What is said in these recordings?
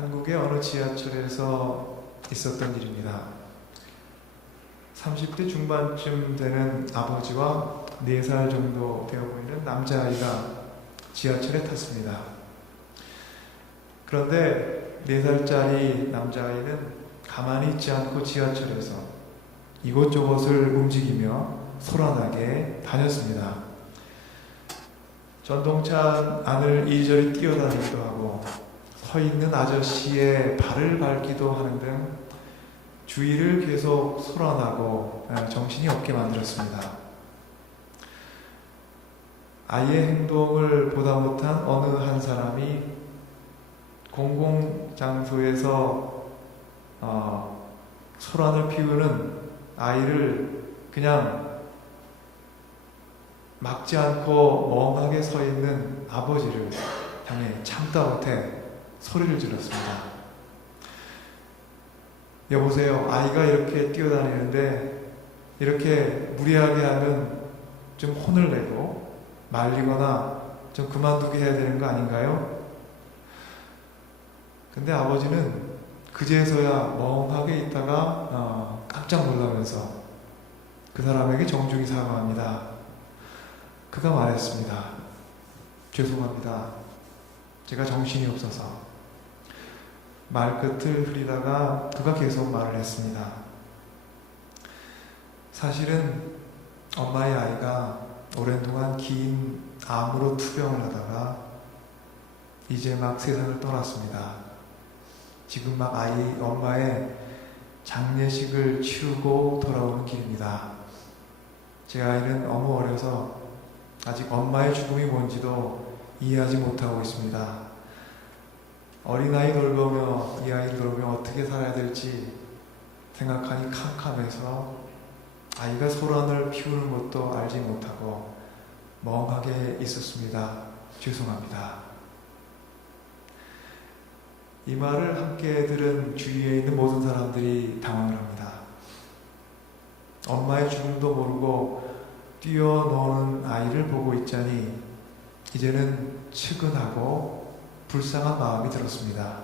한국의 어느 지하철에서 있었던 일입니다. 30대 중반쯤 되는 아버지와 4살 정도 되어 보이는 남자아이가 지하철에 탔습니다. 그런데 4살짜리 남자아이는 가만히 있지 않고 지하철에서 이곳저곳을 움직이며 소란하게 다녔습니다. 전동차 안을 이리저리 뛰어다니기도 하고 서 있는 아저씨의 발을 밟기도 하는 등 주위를 계속 소란하고 정신이 없게 만들었습니다. 아이의 행동을 보다 못한 어느 한 사람이 공공장소에서 소란을 피우는 아이를 그냥 막지 않고 멍하게 서 있는 아버지를 향해 참다 못해 소리를 질렀습니다. 여보세요. 아이가 이렇게 뛰어다니는데 이렇게 무리하게 하면 좀 혼을 내고 말리거나 좀 그만두게 해야 되는 거 아닌가요? 근데 아버지는 그제서야 멍하게 있다가 깜짝 놀라면서 그 사람에게 정중히 사과합니다. 그가 말했습니다. 죄송합니다. 제가 정신이 없어서. 말끝을 흐리다가 그가 계속 말을 했습니다. 사실은 엄마의 아이가 오랜 동안 긴 암으로 투병을 하다가 이제 막 세상을 떠났습니다. 지금 막 엄마의 장례식을 치르고 돌아오는 길입니다. 제 아이는 너무 어려서 아직 엄마의 죽음이 뭔지도 이해하지 못하고 있습니다. 어린아이 돌보며 이 아이를 돌보며 어떻게 살아야 될지 생각하니 캄캄해서 아이가 소란을 피우는 것도 알지 못하고 멍하게 있었습니다. 죄송합니다. 이 말을 함께 들은 주위에 있는 모든 사람들이 당황을 합니다. 엄마의 죽음도 모르고 뛰어노는 아이를 보고 있자니 이제는 측은하고 불쌍한 마음이 들었습니다.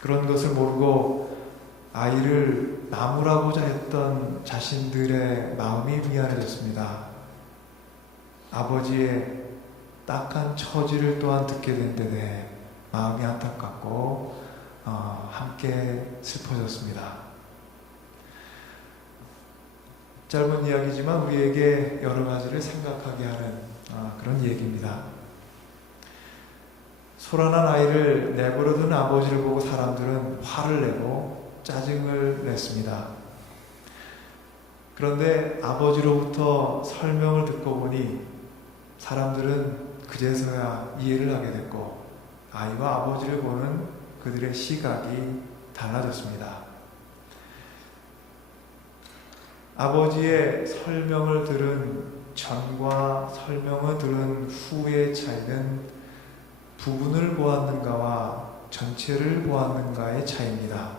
그런 것을 모르고 아이를 나무라고자 했던 자신들의 마음이 미안해졌습니다. 아버지의 딱한 처지를 또한 듣게 된 데에 마음이 안타깝고 함께 슬퍼졌습니다. 짧은 이야기지만 우리에게 여러 가지를 생각하게 하는 그런 얘기입니다. 소란한 아이를 내버려둔 아버지를 보고 사람들은 화를 내고 짜증을 냈습니다. 그런데 아버지로부터 설명을 듣고 보니 사람들은 그제서야 이해를 하게 됐고 아이와 아버지를 보는 그들의 시각이 달라졌습니다. 아버지의 설명을 들은 전과 설명을 들은 후의 차이는 부분을 보았는가와 전체를 보았는가의 차이입니다.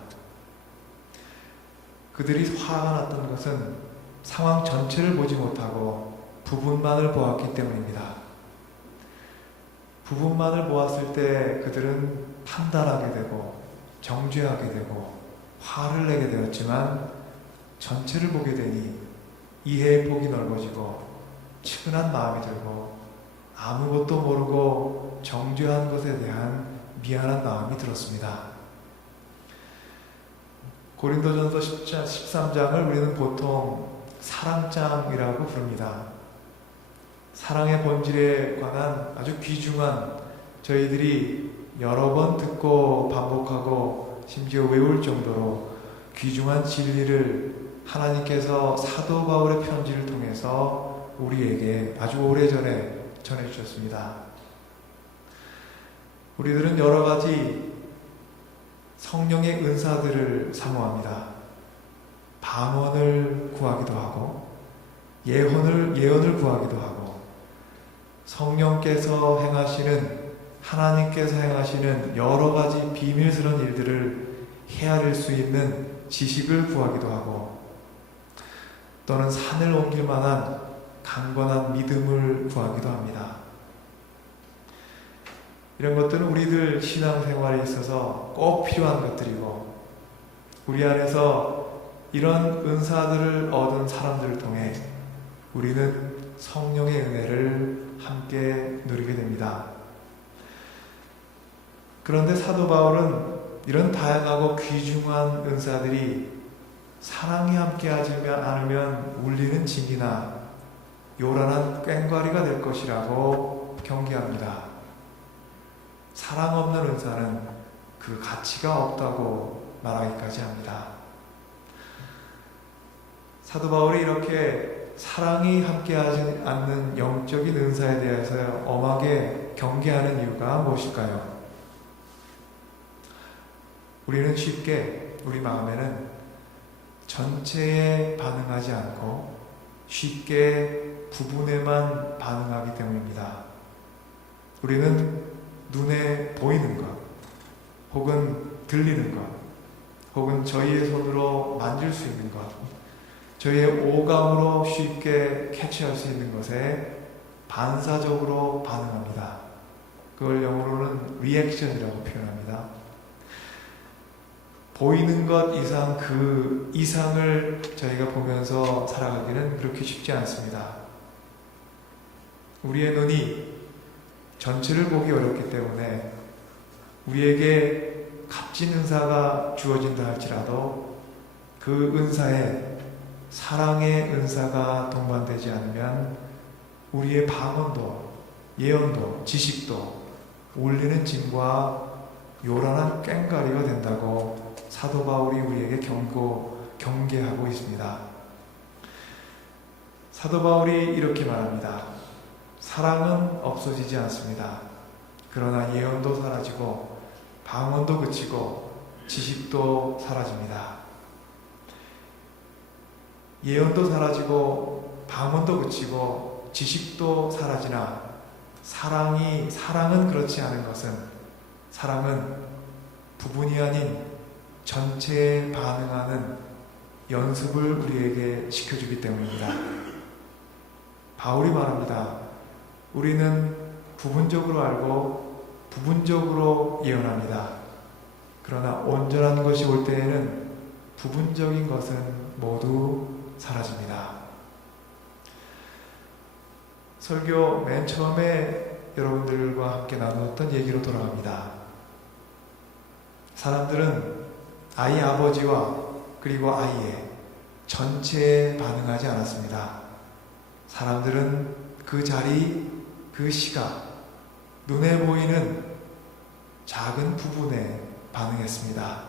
그들이 화가 났던 것은 상황 전체를 보지 못하고 부분만을 보았기 때문입니다. 부분만을 보았을 때 그들은 판단하게 되고 정죄하게 되고 화를 내게 되었지만 전체를 보게 되니 이해의 폭이 넓어지고 측은한 마음이 들고 아무것도 모르고 정죄한 것에 대한 미안한 마음이 들었습니다. 고린도전서 13장을 우리는 보통 사랑장이라고 부릅니다. 사랑의 본질에 관한 아주 귀중한 저희들이 여러 번 듣고 반복하고 심지어 외울 정도로 귀중한 진리를 하나님께서 사도 바울의 편지를 통해서 우리에게 아주 오래전에 전해주셨습니다. 우리들은 여러 가지 성령의 은사들을 사모합니다. 방언을 구하기도 하고 예언을 구하기도 하고 성령께서 행하시는 하나님께서 행하시는 여러 가지 비밀스러운 일들을 헤아릴 수 있는 지식을 구하기도 하고 또는 산을 옮길 만한 강건한 믿음을 구하기도 합니다. 이런 것들은 우리들 신앙생활에 있어서 꼭 필요한 것들이고, 우리 안에서 이런 은사들을 얻은 사람들을 통해 우리는 성령의 은혜를 함께 누리게 됩니다. 그런데 사도 바울은 이런 다양하고 귀중한 은사들이 사랑이 함께하지 않으면 울리는 징이나 요란한 꽹과리가 될 것이라고 경계합니다. 사랑 없는 은사는 그 가치가 없다고 말하기까지 합니다. 사도 바울이 이렇게 사랑이 함께하지 않는 영적인 은사에 대해서 엄하게 경계하는 이유가 무엇일까요? 우리는 쉽게 우리 마음에는 전체에 반응하지 않고 쉽게 부분에만 반응하기 때문입니다. 우리는 눈에 보이는 것, 혹은 들리는 것, 혹은 저희의 손으로 만질 수 있는 것, 저희의 오감으로 쉽게 캐치할 수 있는 것에 반사적으로 반응합니다. 그걸 영어로는 리액션이라고 표현합니다. 보이는 것 이상 그 이상을 저희가 보면서 살아가기는 그렇게 쉽지 않습니다. 우리의 눈이 전체를 보기 어렵기 때문에 우리에게 값진 은사가 주어진다 할지라도 그 은사에 사랑의 은사가 동반되지 않으면 우리의 방언도, 예언도, 지식도 울리는 징과 요란한 꽹과리가 된다고 사도 바울이 우리에게 경계하고 있습니다. 사도 바울이 이렇게 말합니다. 사랑은 없어지지 않습니다. 그러나 예언도 사라지고 방언도 그치고 지식도 사라집니다. 예언도 사라지고 방언도 그치고 지식도 사라지나 사랑은 그렇지 않은 것은, 사랑은 부분이 아닌 전체에 반응하는 연습을 우리에게 시켜주기 때문입니다. 바울이 말합니다. 우리는 부분적으로 알고 부분적으로 예언합니다. 그러나 온전한 것이 올 때에는 부분적인 것은 모두 사라집니다. 설교 맨 처음에 여러분들과 함께 나누었던 얘기로 돌아갑니다. 사람들은 아이 아버지와 그리고 아이의 전체에 반응하지 않았습니다. 사람들은 그 자리, 그 시각, 눈에 보이는 작은 부분에 반응했습니다.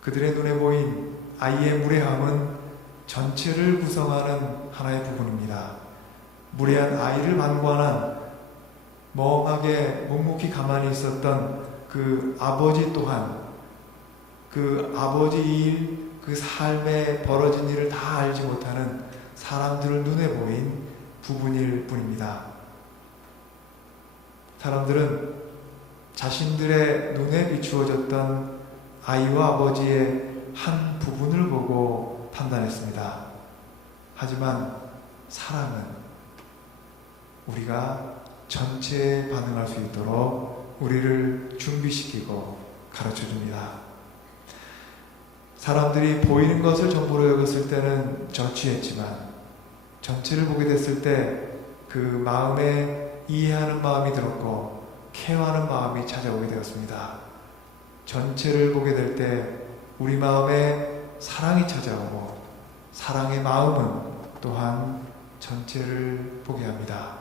그들의 눈에 보인 아이의 무례함은 전체를 구성하는 하나의 부분입니다. 무례한 아이를 방관한 멍하게 묵묵히 가만히 있었던 그 아버지 또한 그 아버지 일, 그 삶에 벌어진 일을 다 알지 못하는 사람들을 눈에 보인 부분일 뿐입니다. 사람들은 자신들의 눈에 비추어졌던 아이와 아버지의 한 부분을 보고 판단했습니다. 하지만 사랑은 우리가 전체에 반응할 수 있도록 우리를 준비시키고 가르쳐줍니다. 사람들이 보이는 것을 전부로 여겼을 때는 저취했지만 전체를 보게 됐을 때 그 마음에 이해하는 마음이 들었고 케어하는 마음이 찾아오게 되었습니다. 전체를 보게 될 때 우리 마음에 사랑이 찾아오고 사랑의 마음은 또한 전체를 보게 합니다.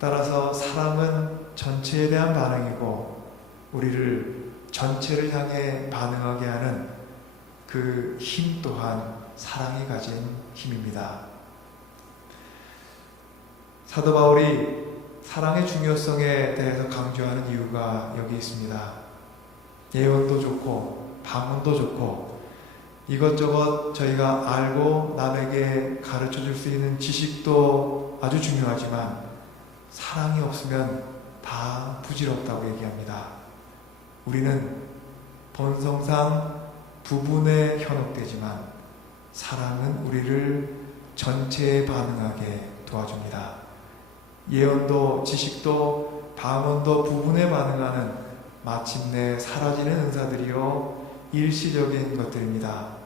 따라서 사랑은 전체에 대한 반응이고 우리를 전체를 향해 반응하게 하는 그 힘 또한 사랑이 가진 힘입니다. 사도 바울이 사랑의 중요성에 대해서 강조하는 이유가 여기 있습니다. 예언도 좋고 방언도 좋고 이것저것 저희가 알고 남에게 가르쳐 줄 수 있는 지식도 아주 중요하지만 사랑이 없으면 다 부질없다고 얘기합니다. 우리는 본성상 부분에 현혹되지만 사랑은 우리를 전체에 반응하게 도와줍니다. 예언도 지식도 방언도 부분에 반응하는 마침내 사라지는 은사들이요 일시적인 것들입니다.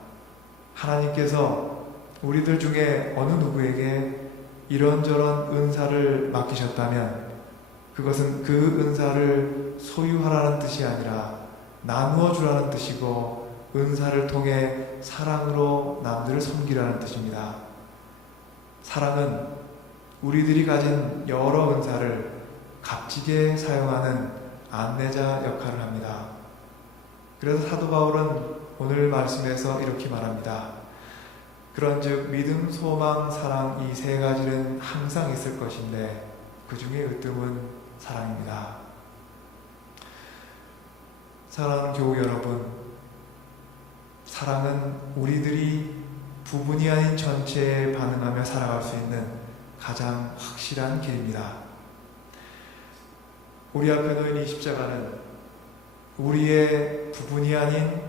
하나님께서 우리들 중에 어느 누구에게 이런저런 은사를 맡기셨다면 그것은 그 은사를 소유하라는 뜻이 아니라 나누어 주라는 뜻이고 은사를 통해 사랑으로 남들을 섬기라는 뜻입니다. 사랑은 우리들이 가진 여러 은사를 값지게 사용하는 안내자 역할을 합니다. 그래서 사도 바울은 오늘 말씀에서 이렇게 말합니다. 그런즉 믿음, 소망, 사랑 이 세 가지는 항상 있을 것인데 그 중에 으뜸은 사랑입니다. 사랑하는 교우 여러분, 사랑은 우리들이 부분이 아닌 전체에 반응하며 살아갈 수 있는 가장 확실한 길입니다. 우리 앞에 놓인 이 십자가는 우리의 부분이 아닌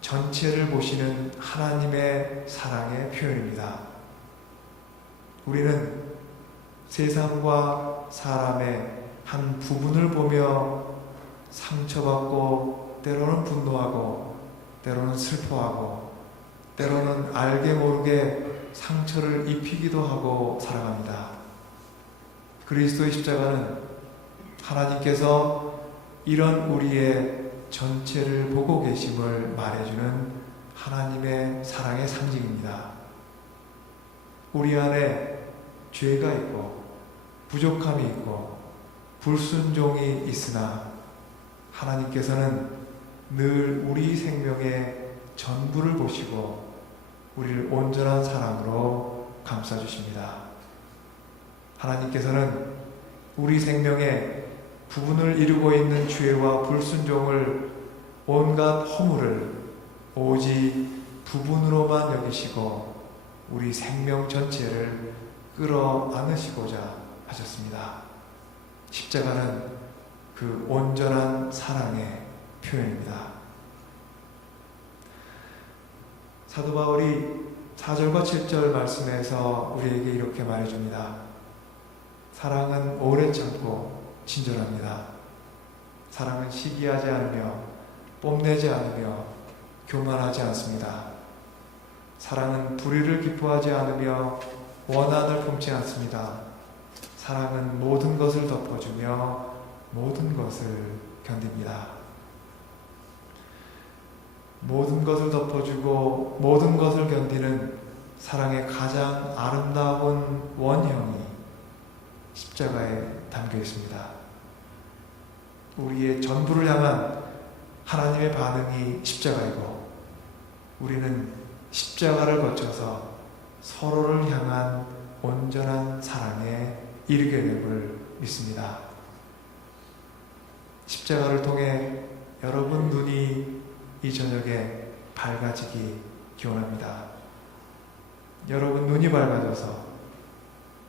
전체를 보시는 하나님의 사랑의 표현입니다. 우리는 세상과 사람의 한 부분을 보며 상처받고 때로는 분노하고 때로는 슬퍼하고 때로는 알게 모르게 상처를 입히기도 하고 살아갑니다. 그리스도의 십자가는 하나님께서 이런 우리의 전체를 보고 계심을 말해주는 하나님의 사랑의 상징입니다. 우리 안에 죄가 있고 부족함이 있고 불순종이 있으나 하나님께서는 늘 우리 생명의 전부를 보시고 우리를 온전한 사랑으로 감싸주십니다. 하나님께서는 우리 생명의 부분을 이루고 있는 죄와 불순종을 온갖 허물을 오직 부분으로만 여기시고 우리 생명 전체를 끌어안으시고자 하셨습니다. 십자가는 그 온전한 사랑의 표현입니다. 사도 바울이 4절과 7절 말씀에서 우리에게 이렇게 말해줍니다. 사랑은 오래 참고 친절합니다. 사랑은 시기하지 않으며 뽐내지 않으며 교만하지 않습니다. 사랑은 불의를 기뻐하지 않으며 원한을 품지 않습니다. 사랑은 모든 것을 덮어주며 모든 것을 견딥니다. 모든 것을 덮어주고 모든 것을 견디는 사랑의 가장 아름다운 원형이 십자가에 담겨 있습니다. 우리의 전부를 향한 하나님의 반응이 십자가이고 우리는 십자가를 거쳐서 서로를 향한 온전한 사랑에 이르게 됨을 믿습니다. 십자가를 통해 여러분 눈이 이 저녁에 밝아지기 기원합니다. 여러분 눈이 밝아져서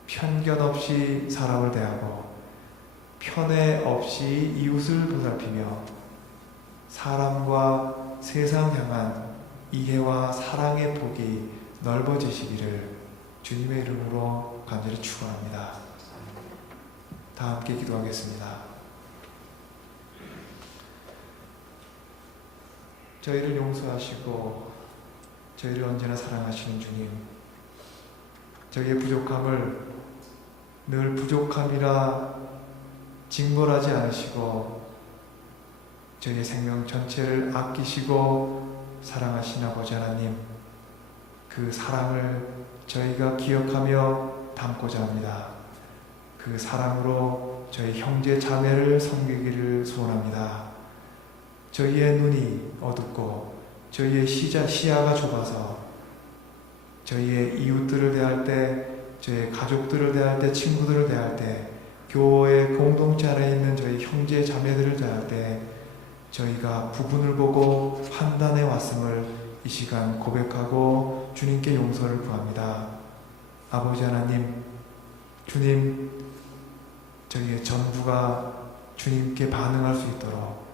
편견 없이 사람을 대하고 편애 없이 이웃을 보살피며 사람과 세상 향한 이해와 사랑의 폭이 넓어지시기를 주님의 이름으로 간절히 축원합니다. 다 함께 기도하겠습니다. 저희를 용서하시고 저희를 언제나 사랑하시는 주님, 저희의 부족함을 늘 부족함이라 징벌하지 않으시고 저희의 생명 전체를 아끼시고 사랑하신 아버지 하나님, 그 사랑을 저희가 기억하며 담고자 합니다. 그 사랑으로 저희 형제 자매를 섬기기를 소원합니다. 저희의 눈이 어둡고 저희의 시야가 좁아서 저희의 이웃들을 대할 때, 저희의 가족들을 대할 때, 친구들을 대할 때, 교회 공동체 안에 있는 저희 형제 자매들을 대할 때 저희가 부분을 보고 판단해 왔음을 이 시간 고백하고 주님께 용서를 구합니다. 아버지 하나님, 주님, 저희의 전부가 주님께 반응할 수 있도록,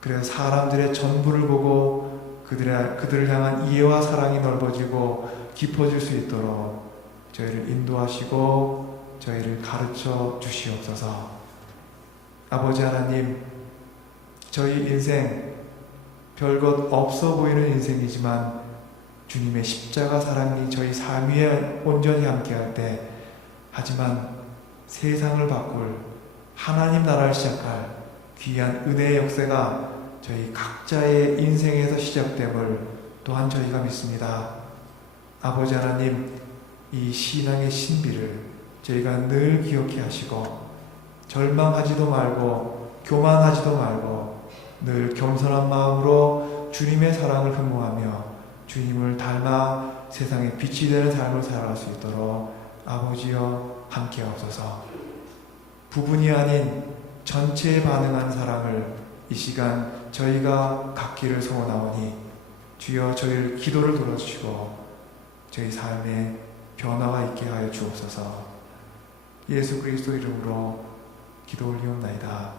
그래서 사람들의 전부를 보고 그들을 향한 이해와 사랑이 넓어지고 깊어질 수 있도록 저희를 인도하시고 저희를 가르쳐 주시옵소서. 아버지 하나님, 저희 인생 별것 없어 보이는 인생이지만 주님의 십자가 사랑이 저희 삶 위에 온전히 함께할 때, 하지만 세상을 바꿀 하나님 나라를 시작할 귀한 은혜의 역사가 저희 각자의 인생에서 시작됨을 또한 저희가 믿습니다. 아버지 하나님, 이 신앙의 신비를 저희가 늘 기억해 하시고 절망하지도 말고 교만하지도 말고 늘 겸손한 마음으로 주님의 사랑을 흠모하며 주님을 닮아 세상에 빛이 되는 삶을 살아갈 수 있도록 아버지여 함께 하옵소서. 부분이 아닌 전체에 반응한 사랑을 이 시간 저희가 갖기를 소원하오니 주여 저희를 기도를 들어주시고 저희 삶에 변화가 있게 하여 주옵소서. 예수 그리스도 이름으로 기도 올리옵나이다.